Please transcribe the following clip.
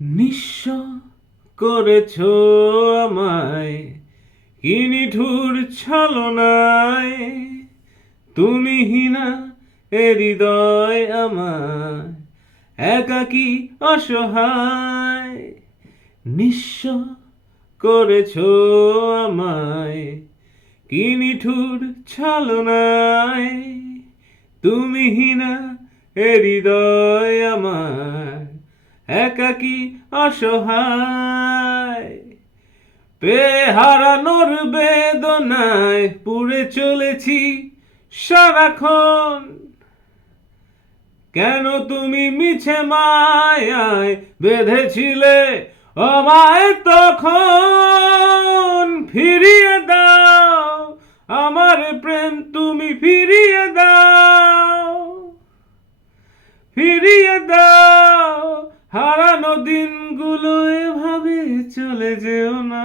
নিঃস্ব করেছ আমায়, কি নিঠুর ছলনায়। তুমিহীনা এ হৃদয় আমার, একাকী অসহায়। নিঃস্ব করেছ আমায়, কি নিঠুর ছলনায়। তুমিহীনা এ হৃদয় আমার, একাকী অসহায়। পেয়ে হারানোর বেদনায় পুড়ে চলেছি সারাক্ষণ। কেন তুমি মিছে মায়ায় বেঁধেছিলে আমায় তখন। ফিরিয়ে দাও আমার প্রেম, তুমি ফিরিয়ে দাও, ফিরিয়ে দাও। হারানো দিনগুলো এভাবে চলে যেও না।